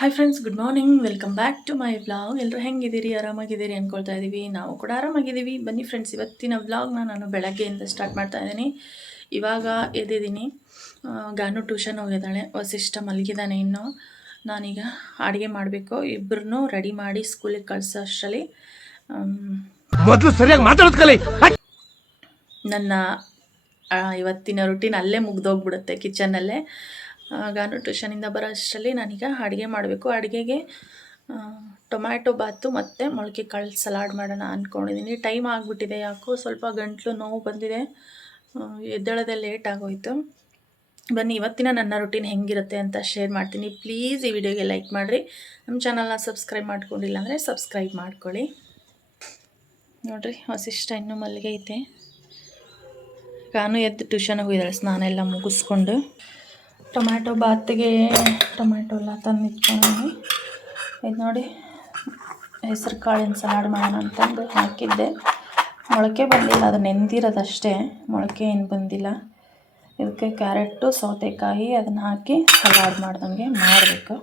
Hi friends, good morning. Welcome back to my vlog. ಎಲ್ಲರೂ ಹೆಂಗಿದ್ದೀರಿ? ಆರಾಮಾಗಿದ್ದೀರಿ ಅಂದ್ಕೊಳ್ತಾ ಇದ್ದೀವಿ. ನಾವು ಕೂಡ ಆರಾಮಾಗಿದ್ದೀವಿ. ಬನ್ನಿ ಫ್ರೆಂಡ್ಸ್, ಇವತ್ತಿನ ವ್ಲಾಗ್ನ ನಾನು ಬೆಳಗ್ಗೆಯಿಂದ ಸ್ಟಾರ್ಟ್ ಮಾಡ್ತಾ ಇದ್ದೀನಿ. ಇವಾಗ ಎದ್ದಿದ್ದೀನಿ. ಗಾನು ಟ್ಯೂಷನ್ ಹೋಗಿದ್ದಾಳೆ, ವಸಿಷ್ಠ ಮಲಗಿದ್ದಾನೆ. ಇನ್ನು ನಾನೀಗ ಅಡುಗೆ ಮಾಡಬೇಕು. ಇಬ್ಬರನ್ನೂ ರೆಡಿ ಮಾಡಿ ಸ್ಕೂಲಿಗೆ ಕಳಿಸೋ ಅಷ್ಟರಲ್ಲಿ ಮೊದಲು ಸರಿಯಾಗಿ ಮಾತಾಡೋದು ಕಲಿ. ನನ್ನ ಇವತ್ತಿನ ರುಟೀನ್ ಅಲ್ಲೇ ಮುಗ್ದೋಗ್ಬಿಡುತ್ತೆ, ಕಿಚನ್ನಲ್ಲೇ. ಗಾನು ಟ್ಯೂಷನಿಂದ ಬರೋ ಅಷ್ಟರಲ್ಲಿ ನಾನೀಗ ಅಡುಗೆ ಮಾಡಬೇಕು. ಅಡುಗೆಗೆ ಟೊಮ್ಯಾಟೊ ಬಾತು ಮತ್ತು ಮೊಳಕೆ ಕಾಳು ಸಲಾಡ್ ಮಾಡೋಣ ಅಂದ್ಕೊಂಡಿದ್ದೀನಿ. ಟೈಮ್ ಆಗಿಬಿಟ್ಟಿದೆ, ಯಾಕೋ ಸ್ವಲ್ಪ ಗಂಟಲು ನೋವು ಬಂದಿದೆ, ಎದ್ದೇಳೋದೇ ಲೇಟ್ ಆಗೋಯಿತು. ಬನ್ನಿ ಇವತ್ತಿನ ನನ್ನ ರುಟೀನ್ ಹೆಂಗಿರುತ್ತೆ ಅಂತ ಶೇರ್ ಮಾಡ್ತೀನಿ. ಪ್ಲೀಸ್ ಈ ವಿಡಿಯೋಗೆ ಲೈಕ್ ಮಾಡಿರಿ. ನಮ್ಮ ಚಾನಲ್ನ ಸಬ್ಸ್ಕ್ರೈಬ್ ಮಾಡ್ಕೊಂಡಿಲ್ಲ ಅಂದರೆ ಸಬ್ಸ್ಕ್ರೈಬ್ ಮಾಡ್ಕೊಳ್ಳಿ. ನೋಡಿರಿ, ವಸಿಷ್ಠ ಇನ್ನೂ ಮಲ್ಲಿಗೆ ಐತೆ. ಗಾನು ಎದ್ದು ಟ್ಯೂಷನ್ಗೆ ಹೋಗಿದ್ದಾಳೆ ಸ್ನಾನ ಎಲ್ಲ ಮುಗಿಸ್ಕೊಂಡು. ಟೊಮ್ಯಾಟೊ ಬಾತಿಗೆ ಟೊಮ್ಯಾಟೊ ಎಲ್ಲ ತಂದು ಇಟ್ಕೊಂಡಿದ್ದೀನಿ. ಇದು ನೋಡಿ, ಹೆಸರು ಕಾಳಿನ ಸಲಾಡ್ ಮಾಡೋಣ ಅಂತಂದು ಹಾಕಿದ್ದೆ. ಮೊಳಕೆ ಬಂದಿಲ್ಲ, ಅದು ನೆಂದಿರೋದಷ್ಟೇ, ಮೊಳಕೆ ಏನು ಬಂದಿಲ್ಲ. ಇದಕ್ಕೆ ಕ್ಯಾರೆಟು ಸೌತೆಕಾಯಿ ಅದನ್ನು ಹಾಕಿ ಸಲಾಡ್ ಮಾಡ್ದಂಗೆ ಮಾಡಬೇಕು.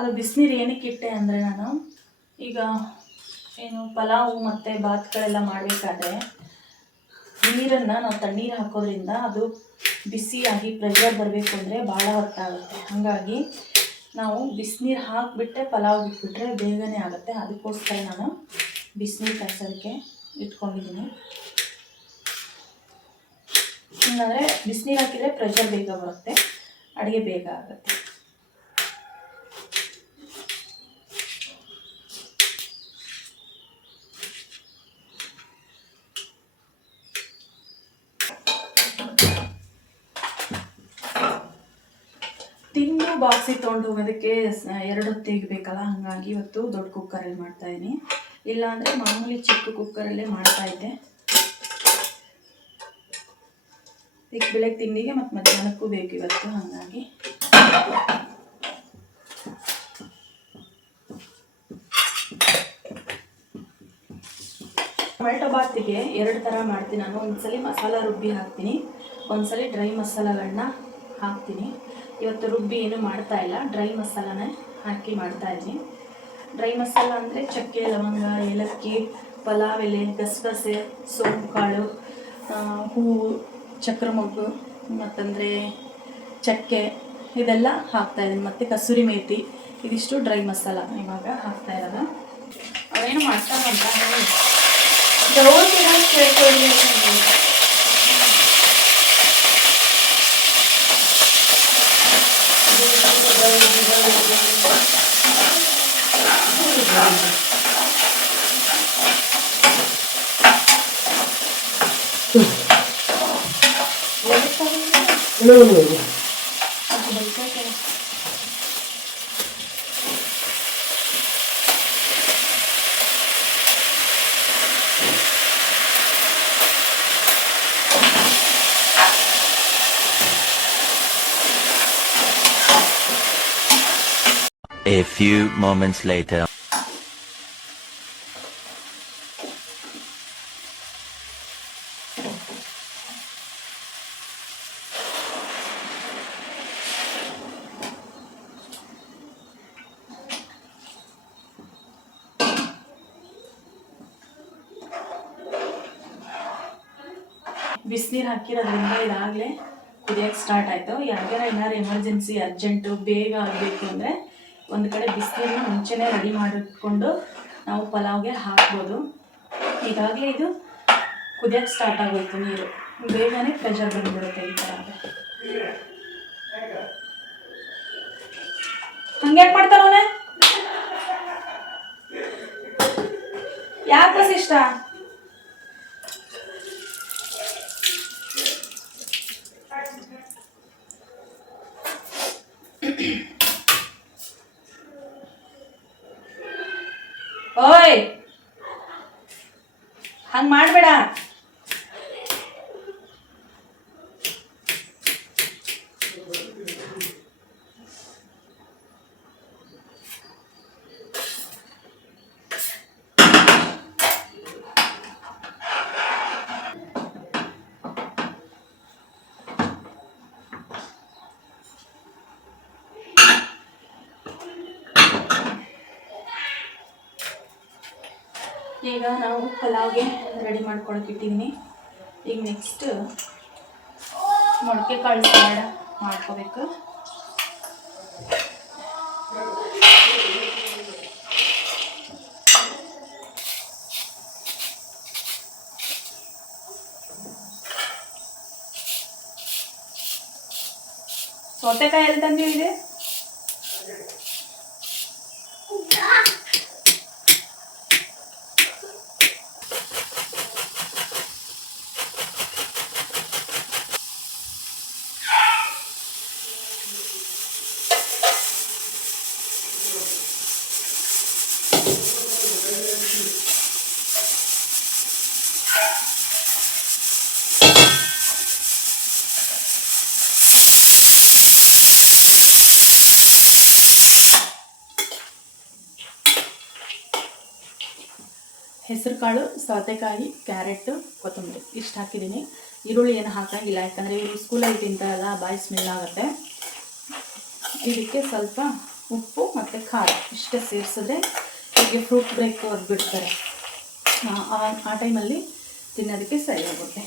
ಅದು ಬಿಸಿನೀರು ಏನಕ್ಕೆ ಇಟ್ಟೆ ಅಂದರೆ, ನಾನು ಈಗ ಏನು ಪಲಾವು ಮತ್ತು ಬಾತ್ಗಳೆಲ್ಲ ಮಾಡಬೇಕಾದ್ರೆ ನೀರನ್ನು ನಾವು ತಣ್ಣೀರು ಹಾಕೋದ್ರಿಂದ ಅದು ಬಿಸಿಯಾಗಿ ಪ್ರೆಷರ್ ಬರಬೇಕು ಅಂದರೆ ಭಾಳ ಹೊತ್ತಾಗುತ್ತೆ. ಹಾಗಾಗಿ ನಾವು ಬಿಸಿನೀರು ಹಾಕಿಬಿಟ್ಟೆ ಪಲಾವ್ ಬಿಟ್ಬಿಟ್ರೆ ಬೇಗನೆ ಆಗುತ್ತೆ. ಅದಕ್ಕೋಸ್ಕರ ನಾನು ಬಿಸಿನೀರು ಕಾಯಿಸೋದಕ್ಕೆ ಇಟ್ಕೊಂಡಿದ್ದೀನಿ. ಹಂಗಾದರೆ ಬಿಸಿನೀರು ಹಾಕಿದರೆ ಪ್ರೆಷರ್ ಬೇಗ ಬರುತ್ತೆ, ಅಡುಗೆ ಬೇಗ ಆಗುತ್ತೆ. ತಿಂದು ಬಾಕ್ಸಿಗೆ ತೊಗೊಂಡು ಹೋಗೋದಕ್ಕೆ 2 ಹೊತ್ತು ತೆಗಿಬೇಕಲ್ಲ, ಹಾಗಾಗಿ ಇವತ್ತು ದೊಡ್ಡ ಕುಕ್ಕರಲ್ಲಿ ಮಾಡ್ತಾಯಿದ್ದೀನಿ. ಇಲ್ಲಾಂದರೆ ಮಾಮೂಲಿ ಚಿಕ್ಕ ಕುಕ್ಕರಲ್ಲೇ ಮಾಡ್ತಾಯಿದ್ದೆ. ಈಗ ಬೆಳಗ್ಗೆ ತಿಂಡಿಗೆ ಮತ್ತು ಮಧ್ಯಾಹ್ನಕ್ಕೂ ಬೇಕು ಇವತ್ತು, ಹಾಗಾಗಿ ಟೊಮೆಟೊ ಬಾತಿಗೆ 2 ಥರ ಮಾಡ್ತೀನಿ ನಾನು. ಒಂದ್ಸಲಿ ಮಸಾಲ ರುಬ್ಬಿ ಹಾಕ್ತೀನಿ, ಒಂದ್ಸಲಿ ಡ್ರೈ ಮಸಾಲಗಳನ್ನ ಹಾಕ್ತೀನಿ. ಇವತ್ತು ರುಬ್ಬಿ ಏನು ಮಾಡ್ತಾ ಇಲ್ಲ, ಡ್ರೈ ಮಸಾಲನೇ ಹಾಕಿ ಮಾಡ್ತಾಯಿದ್ದೀನಿ. ಡ್ರೈ ಮಸಾಲ ಅಂದರೆ ಚಕ್ಕೆ, ಲವಂಗ, ಏಲಕ್ಕಿ, ಪಲಾವ್ ಎಲೆ, ಗಸಗಸೆ, ಸೋಂಪು ಕಾಳು, ಹೂವು, ಚಕ್ರ ಮೊಗ್ಗು, ಮತ್ತಂದರೆ ಚಕ್ಕೆ, ಇದೆಲ್ಲ ಹಾಕ್ತಾಯಿದ್ದೀನಿ. ಮತ್ತು ಕಸೂರಿ ಮೇಥಿ, ಇದಿಷ್ಟು ಡ್ರೈ ಮಸಾಲ ಇವಾಗ ಹಾಕ್ತಾ ಇರೋದು. ಅವೇನು ಮಾಡ್ತಾರಂತ ಕೇಳ್ಕೊಳ್ಳಿ. A few moments later. ಬಿಸಿನೀರು ಹಾಕಿರೋದ್ರಿಂದ ಇದಾಗಲೇ ಕುದಿಯೋಕ್ಕೆ ಸ್ಟಾರ್ಟ್ ಆಯಿತು. ಯಾರಿಗಾರ ಏನಾರು ಎಮರ್ಜೆನ್ಸಿ ಅರ್ಜೆಂಟು ಬೇಗ ಆಗಬೇಕು ಅಂದರೆ ಒಂದು ಕಡೆ ಬಿಸಿನೀರನ್ನ ಮುಂಚೆನೇ ರೆಡಿ ಮಾಡಿಟ್ಕೊಂಡು ನಾವು ಪಲಾವ್ಗೆ ಹಾಕ್ಬೋದು. ಈಗಾಗಲೇ ಇದು ಕುದಿಯೋಕ್ಕೆ ಸ್ಟಾರ್ಟ್ ಆಗೋಯ್ತು, ನೀರು ಬೇಗನೆ ಪ್ರೆಷರ್ ಬಂದುಬಿಡುತ್ತೆ ಈ ಥರ. ಹಂಗೆ ಮಾಡ್ತಾರವನೇ ಇಷ್ಟ? ಓಯ್, ಹಂಗೆ ಮಾಡಬೇಡ. ಈಗ ನಾವು ಪಲಾವ್ಗೆ ರೆಡಿ ಮಾಡ್ಕೊಳಕ್ಕೆ ಇಟ್ಟಿದ್ದೀನಿ. ಈಗ ನೆಕ್ಸ್ಟ್ ಮೊಳಕೆ ಕಾಳು ಸಲಾಡ ಮಾಡ್ಕೋಬೇಕು. ಸೌತೆಕಾಯಿ ಎಲ್ಲಿ ತಂದಿದೆ? ಹೆಸರು ಕಾಳು, ಸೌತೆಕಾಯಿ, ಕ್ಯಾರೆಟ್, ಕೊತ್ತಂಬರಿ ಇಷ್ಟು ಹಾಕಿದ್ದೀನಿ. ಈರುಳ್ಳಿ ಏನು ಹಾಕೋಂಗಿಲ್ಲ, ಯಾಕಂದರೆ ಇವರು ಸ್ಕೂಲಲ್ಲಿ ತಿಂತಾರಲ್ಲ, ಬಾಯಿ ಸ್ಮೆಲ್ ಆಗುತ್ತೆ. ಇದಕ್ಕೆ ಸ್ವಲ್ಪ ಉಪ್ಪು ಮತ್ತು ಖಾರ ಇಷ್ಟೇ ಸೇರಿಸಿದ್ರೆ ಹೀಗೆ ಫ್ರೂಟ್ ಬ್ರೇಕ್ ಬಿಡ್ತಾರೆ, ಆ ಟೈಮಲ್ಲಿ ತಿನ್ನೋದಕ್ಕೆ ಸರಿ ಆಗುತ್ತೆ.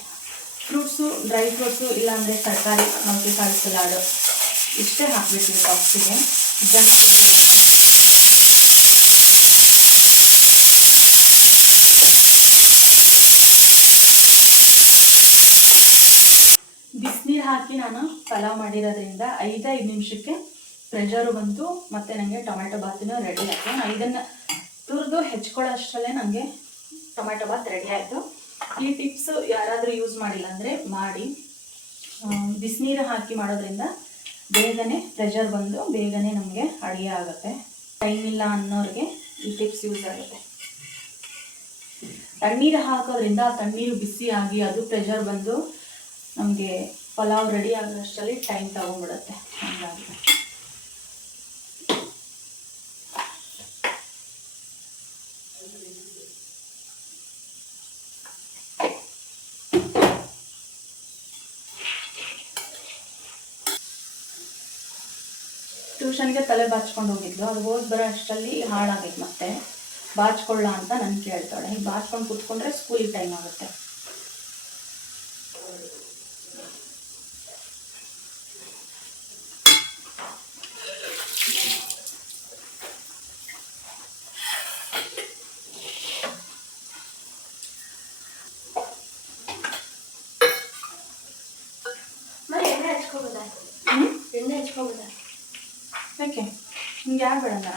ಫ್ರೂಟ್ಸು, ಡ್ರೈ ಫ್ರೂಟ್ಸು, ಇಲ್ಲಾಂದರೆ ತರಕಾರಿ, ಮೊಳಕೆ ಕಾಳು ಸಲಾಡು ಇಷ್ಟೇ ಹಾಕಬೇಕು ಬಾಕ್ಸಿಗೆ. ಜಂಕ್ ಫುಡ್ ಬಿಸಿನೀರು ಹಾಕಿ ನಾನು ಪಲಾವ್ ಮಾಡಿರೋದ್ರಿಂದ 5 ನಿಮಿಷಕ್ಕೆ ಪ್ರೆಷರು ಬಂತು. ಮತ್ತು ನನಗೆ ಟೊಮೆಟೊ ಬಾತಿನೂ ರೆಡಿ ಆಯಿತು. ನಾನು ಇದನ್ನು ತುರಿದು ಹೆಚ್ಕೊಳ್ಳೋ ಅಷ್ಟರಲ್ಲೇ ನನಗೆ ಟೊಮೆಟೊ ಬಾತ್ ರೆಡಿ ಆಯಿತು. ಈ ಟಿಪ್ಸು ಯಾರಾದರೂ ಯೂಸ್ ಮಾಡಿಲ್ಲ ಅಂದರೆ ಮಾಡಿ. ಬಿಸಿನೀರು ಹಾಕಿ ಮಾಡೋದ್ರಿಂದ ಬೇಗನೆ ಪ್ರೆಷರ್ ಬಂದು ಬೇಗನೆ ನಮಗೆ ಅಡುಗೆ ಆಗುತ್ತೆ. ಟೈಮ್ ಇಲ್ಲ ಅನ್ನೋರಿಗೆ ಈ ಟಿಪ್ಸ್ ಯೂಸ್ ಆಗುತ್ತೆ. ತಣ್ಣೀರು ಹಾಕೋದ್ರಿಂದ ತಣ್ಣೀರು ಬಿಸಿ ಆಗಿ ಅದು ಪ್ರೆಷರ್ ಬಂದು ನಮಗೆ ಪಲಾವ್ ರೆಡಿ ಆಗೋಷ್ಟರಲ್ಲಿ ಟೈಮ್ ತಗೊಂಡ್ಬಿಡುತ್ತೆ. ಹಾಗಾಗಿ ಟ್ಯೂಷನ್ಗೆ ತಲೆ ಬಾಚ್ಕೊಂಡು ಹೋಗಿದ್ಲು. ಅದು ಹೋಗಿ ಬರೋ ಅಷ್ಟರಲ್ಲಿ ಹಾಳಾಗೈತೆ. ಮತ್ತೆ ಬಾಚ್ಕೊಳ್ಳ ಅಂತ ನಾನು ಕೇಳ್ತಾಳೆ. ಈಗ ಬಾಚ್ಕೊಂಡು ಕೂತ್ಕೊಂಡ್ರೆ ಸ್ಕೂಲಿಗೆ ಟೈಮ್ ಆಗುತ್ತೆ. ಯಾಕೆ ನಿಮ್ಗೆ ಯಾರು ಬೇಡ?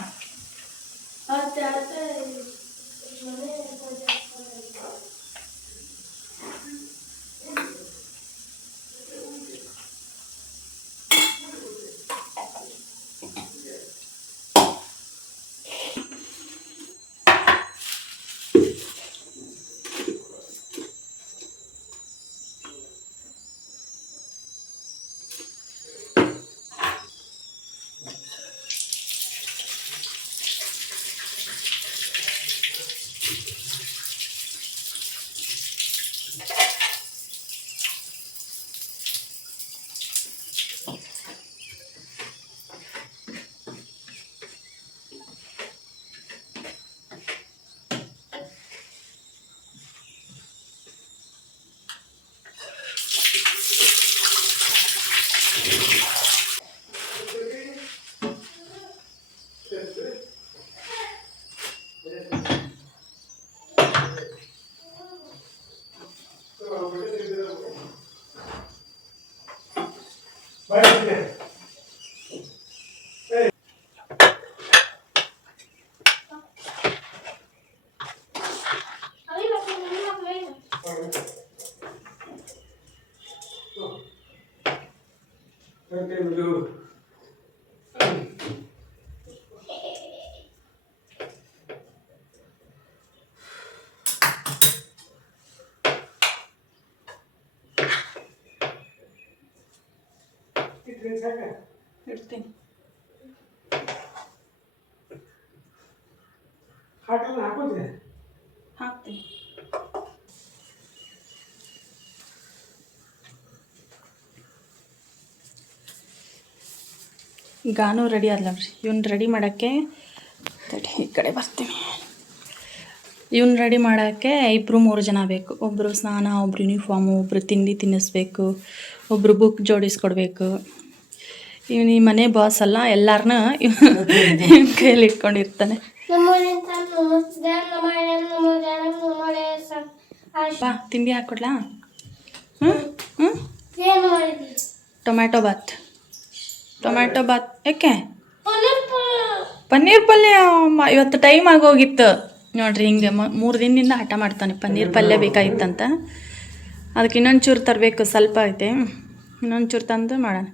ಇಡ್ತೀನಿ. ಹಾಕ್ತೀನಿ. ಗಾನು ರೆಡಿ ಆದ್ಲವ್ರಿ. ಇವ್ನು ರೆಡಿ ಮಾಡೋಕ್ಕೆ ಈ ಕಡೆ ಬರ್ತೀನಿ. ಇವ್ನು ರೆಡಿ ಮಾಡೋಕ್ಕೆ 2-3 ಜನ ಬೇಕು. ಒಬ್ಬರು ಸ್ನಾನ, ಒಬ್ರು ಯೂನಿಫಾರ್ಮು, ಒಬ್ಬರು ತಿಂಡಿ ತಿನ್ನಿಸ್ಬೇಕು, ಒಬ್ಬರು ಬುಕ್ ಜೋಡಿಸ್ಕೊಡ್ಬೇಕು. ಇವನು ಈ ಮನೆ ಬಾಸ್ ಅಲ್ಲ, ಎಲ್ಲರನ್ನ ಇವನ ಕೈಯಲ್ಲಿ ಇಟ್ಕೊಂಡಿರ್ತಾನೆ. ಬಾ ತಿಂಡಿ ಹಾಕ್ಕೊಡ್ಲಾ? ಟೊಮ್ಯಾಟೊ ಬಾತ್. ಯಾಕೆ? ಪನ್ನೀರ್ ಪಲ್ಯ ಇವತ್ತು ಟೈಮ್ ಆಗೋಗಿತ್ತು ನೋಡ್ರಿ. ಹಿಂಗೆ 3 ದಿನದಿಂದ ಹಠ ಮಾಡ್ತಾನೆ, ಪನ್ನೀರ್ ಪಲ್ಯ ಬೇಕಾಗಿತ್ತಂತ. ಅದಕ್ಕೆ ಇನ್ನೊಂದು ಚೂರು ತರಬೇಕು, ಸ್ವಲ್ಪ ಐತೆ. ಇನ್ನೊಂದು ಚೂರು ತಂದು ಮಾಡೋಣ.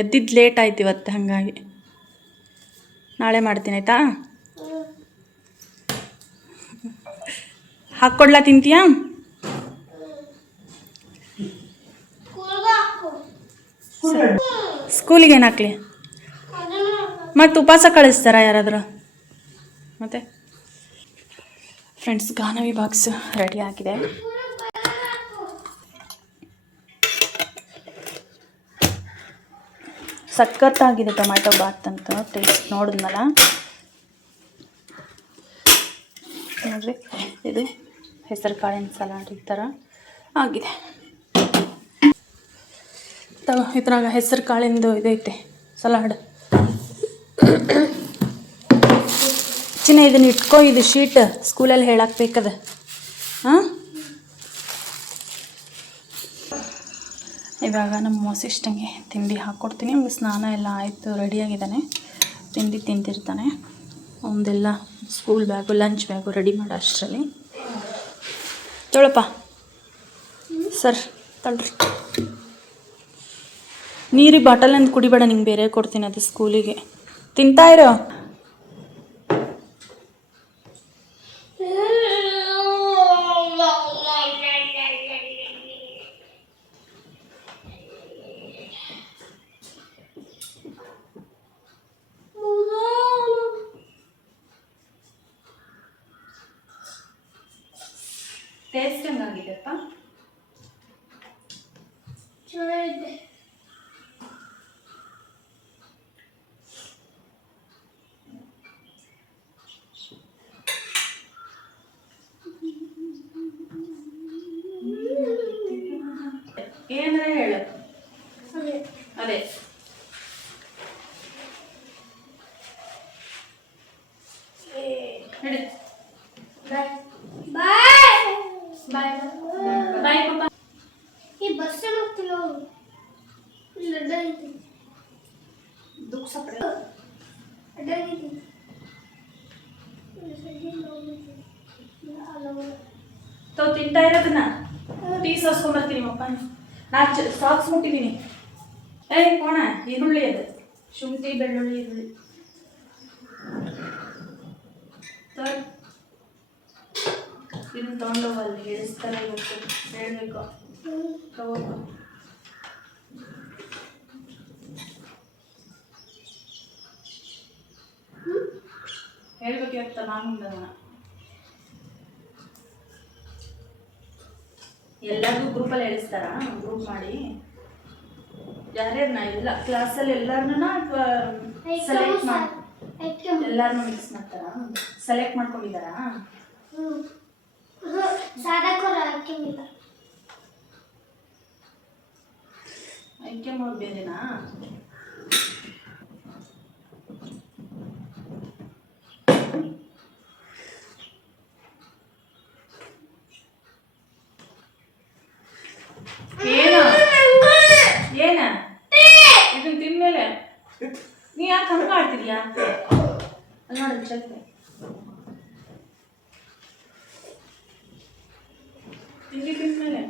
ಎದ್ದಿದ್ದು ಲೇಟ್ ಆಯ್ತು ಇವತ್ತು, ಹಾಗಾಗಿ ನಾಳೆ ಮಾಡ್ತೀನಿ ಆಯಿತಾ? ಹಾಕ್ಕೊಡ್ಲಾ? ತಿಂತೀಯಾ? ಸ್ಕೂಲಿಗೆ ಏನು ಹಾಕ್ಲಿ? ಮತ್ತು ಉಪವಾಸ ಕಳಿಸ್ತಾರ ಯಾರಾದರೂ? ಮತ್ತೆ ಫ್ರೆಂಡ್ಸ್, ಗಾನವಿ ಬಾಕ್ಸ್ ರೆಡಿ ಆಗಿದೆ. ಸಖತ್ತಾಗಿದೆ ಟೊಮ್ಯಾಟೊ ಬಾತ್ ಅಂತ. ಟೇಸ್ಟ್ ನೋಡಿದ್ನಲ್ಲ ನೋಡ್ರಿ. ಇದು ಹೆಸರು ಕಾಳಿನ ಸಲಾಡ್ ಈ ಥರ ಆಗಿದೆ. ಇದ್ರಾಗ ಹೆಸರು ಕಾಳಿಂದು ಇದೈತೆ ಸಲಾಡ್. ಚಿನ್ನ ಇದನ್ನ ಇಟ್ಕೋ, ಇದು ಶೀಟ್ ಸ್ಕೂಲಲ್ಲಿ ಹೇಳಾಕ್ಬೇಕದ. ಹಾಂ, ಇವಾಗ ನಮ್ಮ ಮೊಸಿಷ್ಟಂಗೆ ತಿಂಡಿ ಹಾಕ್ಕೊಡ್ತೀನಿ. ಅವ್ನಿಗೆ ಸ್ನಾನ ಎಲ್ಲ ಆಯಿತು, ರೆಡಿಯಾಗಿದ್ದಾನೆ, ತಿಂಡಿ ತಿಂತಿರ್ತಾನೆ. ಅವನದೆಲ್ಲ school bag, lunch bag ready ಮಾಡೋ ಅಷ್ಟರಲ್ಲಿ ತೊಳಪ್ಪ ಸರ್ ತಳ್ರಿ. ನೀರಿಗೆ ಬಾಟಲ್ ಅಂತ ಕುಡಿಬೇಡ, ನಿಂಗೆ ಬೇರೆ ಕೊಡ್ತೀನಿ, ಅದು ಸ್ಕೂಲಿಗೆ. ತಿಂತಾ ಇರೋ. ಟೇಸ್ಟ್ ಹೆಂಗಾಗಿದೆಪ್ಪ? ಚೆನ್ನಾಗಿದೆ. ಏನಂದ್ರೆ ಹೇಳು. ಅದೇ ಬಾಯ್ ಬಾಯ್ ಪಾಪ. ಈ ಬಸ್ ಹೋಗ್ತಿಲ್ಲ, ದುಃಖ ಸಪ್ರೆ ತಾವು ತಿಂತಾ ಇರೋದನ್ನ ಟೀ ಸೋಸ್ಕೊಂಬರ್ತೀನಿ ಅಪ್ಪ. ನಾ ಸಾಕ್ಸ್ ಮುಟ್ಟಿದ್ದೀನಿ. ಕೋಣ ಈರುಳ್ಳಿ, ಅದು ಶುಂಠಿ, ಬೆಳ್ಳುಳ್ಳಿ, ಈರುಳ್ಳಿ ಇದನ್ನು ತೊಗೊಂಡೋಗಲ್ಲಿ ಹೇಳಿಸ್ತಾರೆ. ಇವತ್ತು ಹೇಳಬೇಕು, ತಗೋಬೇಕು. ಹೇಳ್ಬೇಕು ಇವತ್ತು ನಾನು. ಎಲ್ಲರಿಗೂ ಗ್ರೂಪಲ್ಲಿ ಹೇಳಿಸ್ತಾರ? ಗ್ರೂಪ್ ಮಾಡಿ ಯಾರ್ಯಾರನ್ನ ಎಲ್ಲ ಕ್ಲಾಸಲ್ಲಿ ಎಲ್ಲರನ್ನ ಸೆಲೆಕ್ಟ್ ಮಾಡಿ ಎಲ್ಲರನ್ನೂ ಮಿಕ್ಸ್ ಮಾಡ್ತಾರ? ಸೆಲೆಕ್ಟ್ ಮಾಡ್ಕೊಂಡಿದ್ದಾರಾ? ಆಯ್ಕೆ ಮಾಡೋದು ಬೇರೆನಾ? ಏನ ಇದನ್ನ ತಿಂದ್ಮೇಲೆ ನೀ ಯಾಕೆ ಹಂಗ ಆಡ್ತಿದ್ಯಾ? ಅಲ್ಲಿ ನೋಡಿ ಚಲ್ತೆ ತಿಂಡಿ ತಿಂದ್ಮೇಲೆ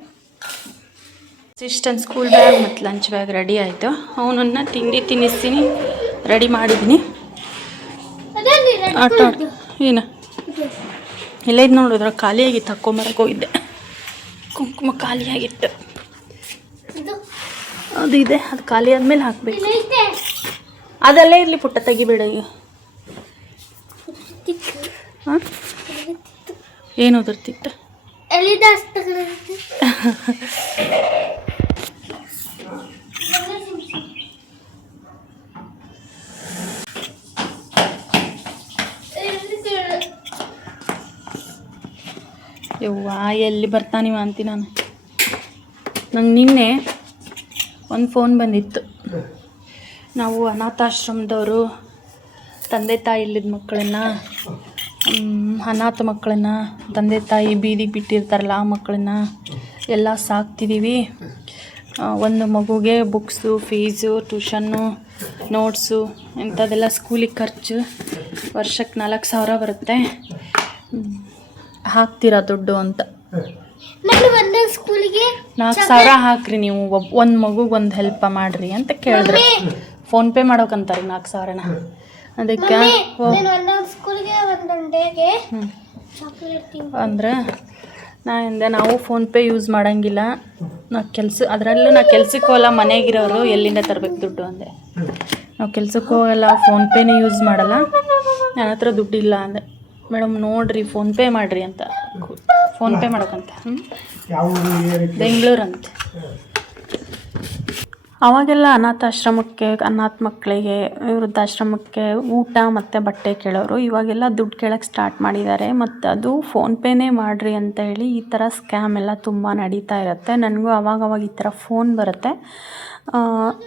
ಅಸಿಸ್ಟೆಂಟ್ ಸ್ಕೂಲ್ ಬ್ಯಾಗ್ ಮತ್ತು ಲಂಚ್ ಬ್ಯಾಗ್ ರೆಡಿ ಆಯಿತು. ಅವನನ್ನು ತಿಂಡಿ ತಿನ್ನಿಸ್ತೀನಿ, ರೆಡಿ ಮಾಡಿದ್ದೀನಿ. ಆಟ ಆಡ್ದು ಏನು ಇಲ್ಲ ಇದು ನೋಡಿದ್ರೆ ಖಾಲಿಯಾಗಿತ್ತು, ಹಾಕ್ಕೊಂಬರಕ್ಕೆ ಹೋಗಿದ್ದೆ. ಕುಂಕುಮ ಖಾಲಿಯಾಗಿತ್ತು, ಅದು ಇದೆ, ಅದು ಖಾಲಿ ಆದಮೇಲೆ ಹಾಕಬೇಕು. ಅದಲ್ಲೇ ಇರಲಿ ಪುಟ್ಟ, ತೆಗಿಬೇಡ ಈಗ. ಹಾಂ ಏನು ಓದಿರ್ತಿತ್ತು? ಯವ್ವ ಎಲ್ಲಿ ಬರ್ತಾನಿವ ಅಂತೀನಿ ನಾನು. ನಂಗೆ ನಿನ್ನೆ ಒಂದು ಫೋನ್ ಬಂದಿತ್ತು. ನಾವು ಅನಾಥಾಶ್ರಮದವರು ತಂದೆ ತಾಯಿ ಇಲ್ಲದ ಮಕ್ಕಳನ್ನು, ಅನಾಥ ಮಕ್ಕಳನ್ನು, ತಂದೆ ತಾಯಿ ಬೀದಿಗೆ ಬಿಟ್ಟಿರ್ತಾರಲ್ಲ ಆ ಮಕ್ಕಳನ್ನು ಎಲ್ಲ ಸಾಕ್ತಿದ್ದೀವಿ. ಒಂದು ಮಗುಗೆ ಬುಕ್ಸು, ಫೀಸು, ಟ್ಯೂಷನ್ನು, ನೋಟ್ಸು ಇಂಥದ್ದೆಲ್ಲ ಸ್ಕೂಲಿಗೆ ಖರ್ಚು ವರ್ಷಕ್ಕೆ 4,000 ಬರುತ್ತೆ. ಹಾಕ್ತೀರಾ ದುಡ್ಡು ಅಂತ. 4,000 ಹಾಕ್ರಿ ನೀವು, ಒಂದು ಮಗುಗೆ ಒಂದು ಹೆಲ್ಪ್ ಮಾಡಿರಿ ಅಂತ ಕೇಳಿದ್ರೆ ಫೋನ್ಪೇ ಮಾಡೋಕಂತಾರೆ 4,000ನ. ಅದಕ್ಕೆ ಅಂದ್ರೆ ನಾವು ಫೋನ್ಪೇ ಯೂಸ್ ಮಾಡೋಂಗಿಲ್ಲ. ಅದರಲ್ಲೂ ನಾ ಕೆಲ್ಸಕ್ಕೆ ಹೋಗಲ್ಲ, ಮನೆಗಿರೋರು ಎಲ್ಲಿಂದ ತರಬೇಕು ದುಡ್ಡು ಅಂದೆ. ನಾವು ಕೆಲ್ಸಕ್ಕೆ ಹೋಗಲ್ಲ, ಫೋನ್ಪೇನೇ ಯೂಸ್ ಮಾಡಲ್ಲ, ನನ್ನ ಹತ್ರ ದುಡ್ಡಿಲ್ಲ ಅಂದೆ. ಮೇಡಮ್ ನೋಡಿರಿ ಫೋನ್ಪೇ ಮಾಡಿರಿ ಅಂತ. ಫೋನ್ಪೇ ಮಾಡೋಕ್ಕಂತ ಬೆಂಗಳೂರಂತೆ. ಅವಾಗೆಲ್ಲ ಅನಾಥಾಶ್ರಮಕ್ಕೆ, ಅನಾಥ ಮಕ್ಕಳಿಗೆ, ವೃದ್ಧಾಶ್ರಮಕ್ಕೆ ಊಟ ಮತ್ತು ಬಟ್ಟೆ ಕೇಳೋರು. ಇವಾಗೆಲ್ಲ ದುಡ್ಡು ಕೇಳೋಕ್ಕೆ ಸ್ಟಾರ್ಟ್ ಮಾಡಿದ್ದಾರೆ. ಮತ್ತು ಅದು ಫೋನ್ಪೇನೇ ಮಾಡಿರಿ ಅಂತ ಹೇಳಿ ಈ ಥರ ಸ್ಕ್ಯಾಮ್ ಎಲ್ಲ ತುಂಬ ನಡೀತಾ ಇರುತ್ತೆ. ನನಗೂ ಅವಾಗವಾಗ ಈ ಥರ ಫೋನ್ ಬರುತ್ತೆ.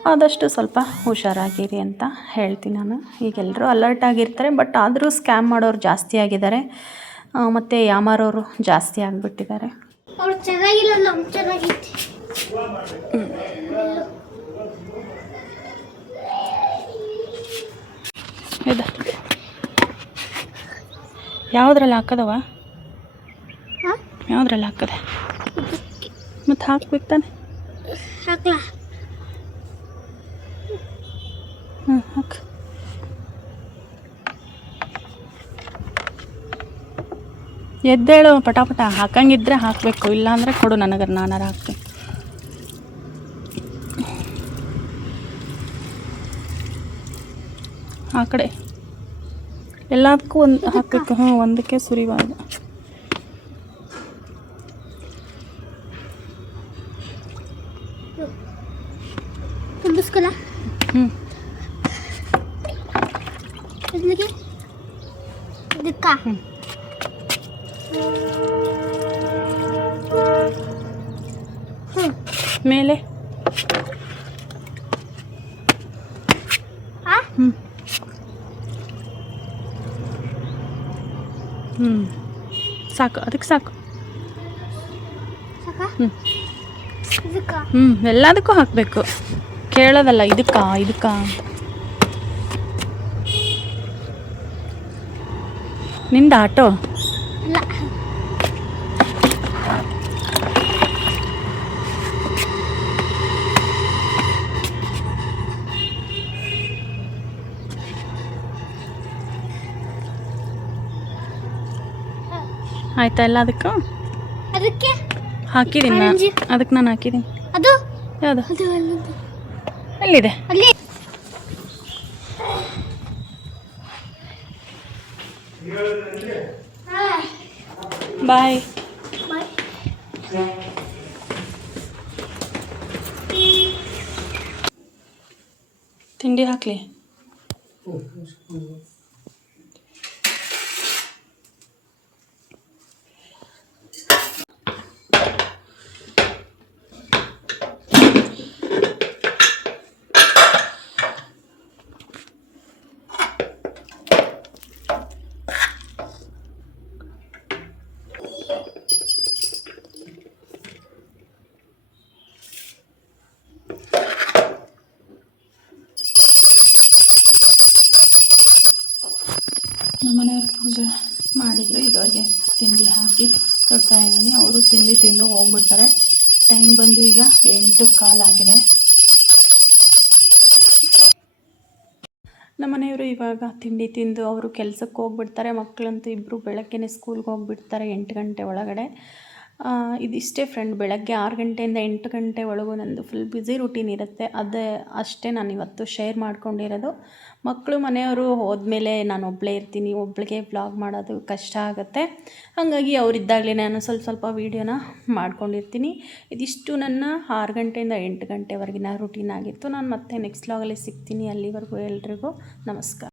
ಆದಷ್ಟು ಸ್ವಲ್ಪ ಹುಷಾರಾಗಿರಿ ಅಂತ ಹೇಳ್ತೀನಿ ನಾನು. ಈಗೆಲ್ಲರೂ ಅಲರ್ಟ್ ಆಗಿರ್ತಾರೆ, ಬಟ್ ಆದರೂ ಸ್ಕ್ಯಾಮ್ ಮಾಡೋರು ಜಾಸ್ತಿ ಆಗಿದ್ದಾರೆ ಮತ್ತು ಯಾಮಾರೋರು ಜಾಸ್ತಿ ಆಗಿಬಿಟ್ಟಿದ್ದಾರೆ. ಇದು ಯಾವುದ್ರಲ್ಲಿ ಹಾಕದವ? ಯಾವುದ್ರಲ್ಲಿ ಹಾಕದೆ? ಮತ್ತು ಹಾಕ್ಬೇಕು ತಾನೆ? ಹಾಕು. ಎದ್ದೇಳು ಪಟಾಪಟ. ಹಾಕಂಗಿದ್ರೆ ಹಾಕಬೇಕು, ಇಲ್ಲಾಂದರೆ ಕೊಡು ನನಗೆ, ನಾನಾರ ಹಾಕ್ತೀನಿ. ಆ ಕಡೆ ಎಲ್ಲದಕ್ಕೂ ಒಂದು ಹಾಕಬೇಕು. ಒಂದಕ್ಕೆ ಸುರಿಬಾರ್ದು. ಮೇಲೆ ಸಾಕು, ಅದಕ್ಕೆ ಸಾಕು. ಎಲ್ಲದಕ್ಕೂ ಹಾಕಬೇಕು, ಕೇಳೋದಲ್ಲ ಇದಕ್ಕ ಅಂತ. ನಿಂದ ಆಟೋ? ಆಯ್ತಾ ಎಲ್ಲ? ಅದಕ್ಕೆ ಹಾಕಿದ್ದೀನಿ ನಾನು, ಅದಕ್ಕೆ ನಾನು ಹಾಕಿದ್ದೀನಿ. ಯಾವುದು? ಎಲ್ಲಿದೆ? ಬಾಯ್. ತಿಂಡಿ ಹಾಕ್ಲಿ? ನಮ್ಮನೆಯವ್ರು ಪೂಜೆ ಮಾಡಿದರು. ಈಗ ಅವ್ರಿಗೆ ತಿಂಡಿ ಹಾಕಿ ಕೊಡ್ತಾ ಇದ್ದೀನಿ. ಅವರು ತಿಂದು ಹೋಗ್ಬಿಡ್ತಾರೆ. ಟೈಮ್ ಬಂದು ಈಗ 8:15 ಆಗಿದೆ. ನಮ್ಮ ಮನೆಯವರು ಇವಾಗ ತಿಂಡಿ ತಿಂದು ಅವರು ಕೆಲಸಕ್ಕೆ ಹೋಗ್ಬಿಡ್ತಾರೆ. ಮಕ್ಕಳಂತೂ ಇಬ್ಬರು ಬೆಳಗ್ಗೆನೇ ಸ್ಕೂಲ್ಗೆ ಹೋಗ್ಬಿಡ್ತಾರೆ 8 ಗಂಟೆ ಒಳಗಡೆ. ಇದಿಷ್ಟೇ ಫ್ರೆಂಡ್, ಬೆಳಗ್ಗೆ 6 ಗಂಟೆಯಿಂದ 8 ಗಂಟೆ ಒಳಗೂ ನಂದು ಫುಲ್ ಬ್ಯುಸಿ ರೂಟೀನ್ ಇರುತ್ತೆ. ಅಷ್ಟೇ ನಾನು ಇವತ್ತು ಶೇರ್ ಮಾಡ್ಕೊಂಡಿರೋದು. ಮಕ್ಕಳು ಮನೆಯವರು ಹೋದ್ಮೇಲೆ ನಾನು ಒಬ್ಬಳೇ ಇರ್ತೀನಿ, ಒಬ್ಬಳಿಗೆ ವ್ಲಾಗ್ ಮಾಡೋದು ಕಷ್ಟ ಆಗುತ್ತೆ. ಹಾಗಾಗಿ ಅವರಿದ್ದಾಗಲೇ ನಾನು ಸ್ವಲ್ಪ ವೀಡಿಯೋನ ಮಾಡ್ಕೊಂಡಿರ್ತೀನಿ. ಇದಿಷ್ಟು ನನ್ನ 6 ಗಂಟೆಯಿಂದ 8 ಗಂಟೆವರೆಗಿನ ರೂಟೀನ್ ಆಗಿತ್ತು. ನಾನು ಮತ್ತೆ ನೆಕ್ಸ್ಟ್ ವ್ಲಾಗಲ್ಲಿ ಸಿಗ್ತೀನಿ. ಅಲ್ಲಿವರೆಗೂ ಎಲ್ರಿಗೂ ನಮಸ್ಕಾರ.